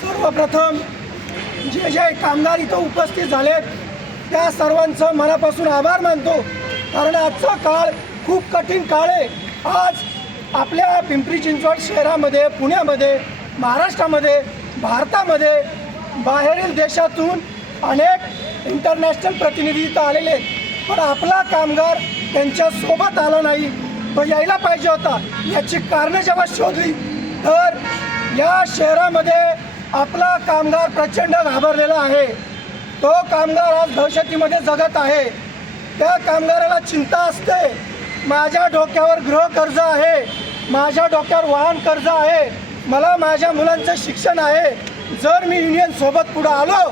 सर्वप्रथम जे जे कामगार इथं उपस्थित झालेत त्या सर्वांचं मनापासून आभार मानतो, कारण आजचा काळ खूप कठीण काळ आहे। आज आपल्या पिंपरी चिंचवड शहरामध्ये, पुण्यामध्ये, महाराष्ट्रामध्ये, भारतामध्ये, बाहेरील देशातून अनेक इंटरनॅशनल प्रतिनिधी इथं आलेले आहेत, पण आपला कामगार त्यांच्यासोबत आला नाही। तो यायला पाहिजे होता। याची कारणं जेव्हा शोधली तर या शहरामध्ये आपला कामगार प्रचंड घाबरलेला आहे। तो कामगार आज दहशतीमध्ये जगत आहे। त्या कामगाराला चिंता असते, माझ्या डोक्यावर गृह कर्ज आहे, माझ्या डोक्यावर वाहन कर्ज आहे, मला माझ्या मुलांचं शिक्षण आहे। जर मी युनियन सोबत पुढे आलो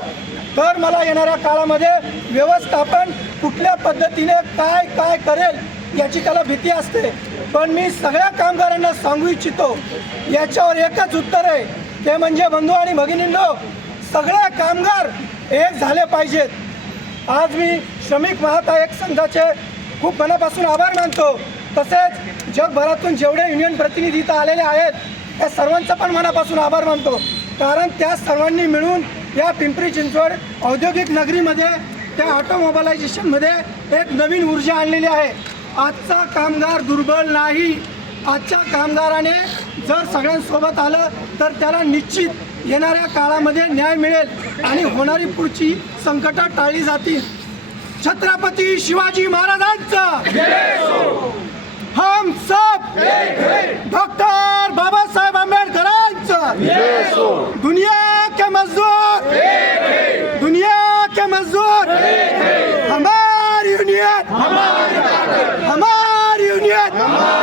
तर मला येणाऱ्या काळामध्ये व्यवस्थापन कुठल्या पद्धतीने काय करेल याची त्याला भीती असते। पण मी सगळ्या कामगारांना सांगू इच्छितो, याच्यावर एकच उत्तर आहे, ते म्हणजे बंधू आणि भगिनींनो, सगळे कामगार एक झाले पाहिजेत। आज मी श्रमिक महासहाय्यक संघाचे खूप मनापासून आभार मानतो। तसेच जगभरातून जेवढे युनियन प्रतिनिधी इथं आलेले आहेत त्या सर्वांचा पण मनापासून आभार मानतो, कारण त्या सर्वांनी मिळून या पिंपरी चिंचवड औद्योगिक नगरीमध्ये, त्या ऑटोमोबालायझेशनमध्ये एक नवीन ऊर्जा आणलेली आहे। आजचा कामगार दुर्बल नाही। आजच्या कामगाराने जर सगळ्यांसोबत आलं तर त्याला निश्चित येणाऱ्या काळामध्ये न्याय मिळेल आणि होणारी पुढची संकटं टाळली जातील। छत्रपती शिवाजी महाराजांचा हम सब डॉक्टर बाबासाहेब आंबेडकरांचा दुनिया के मजदूर, दुनिया के मजदूर, हमारी यूनियन, हमारी यूनियन।